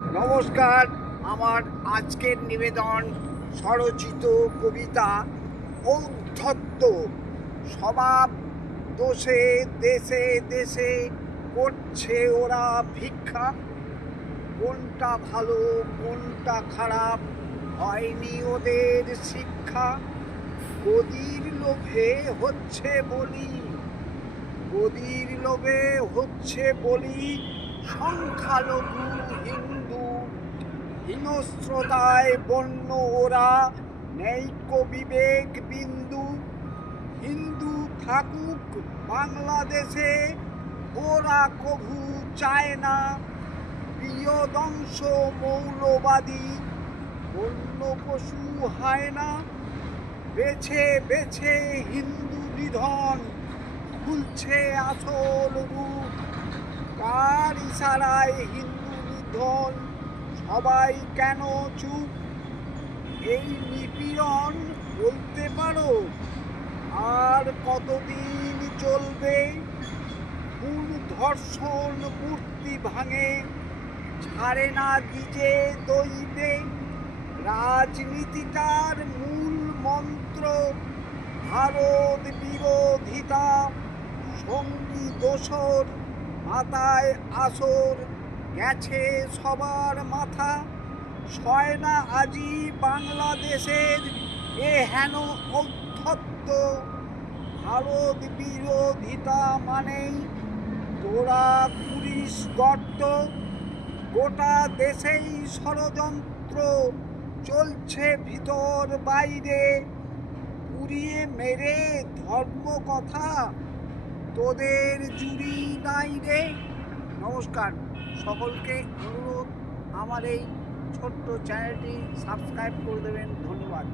নমস্কার। আমার আজকের নিবেদন স্বরচিত কবিতা ঔদ্ধত্য। স্বভাব দোষে দেশে দেশে করছে ওরা ভিক্ষা। কোনটা ভালো কোনটা খারাপ হয়নি ওদের শিক্ষা। গদির লোভে হচ্ছে বলি, গদির লোভে হচ্ছে বলি সংখ্যালঘু হিন্দু। হিংস্রতায় বন্য ওরা নৈক বিবেক বিন্দু। হিন্দু থাকুক বাংলাদেশে ওরা কভু চায় না। প্রিয়দংশ মৌলবাদী বন্য পশু হয় না। বেছে বেছে হিন্দু নিধন খুলছে আসল রূপ। কার ইশারায় হিন্দু নিধন সবাই কেন চুপ? এই নিপীড়ন বলতে পারো আর কতদিন চলবে? খুন ধর্ষণ মূর্তি ভাঙে ছাড়ে না দিজে দইবে। রাজনীতিটার মূল মন্ত্র ভারত বিরোধিতা। সঙ্গী দোসর মাথায় আসর গেছে সবার মাথা। সয় না আজি বাংলাদেশের এ হেন ঔদ্ধত্য। ভারত বিরোধিতা মানেই তোরা পুলিশ গর্ত। গোটা দেশেই ষড়যন্ত্র চলছে ভিতর বাইরে। পুড়িয়ে মেরে ধর্ম কথা তোদের জুড়ি নাই রে। নমস্কার, সকলকে অনুরোধ আমার এই ছোট্ট চ্যানেলটি সাবস্ক্রাইব করে দেবেন। ধন্যবাদ।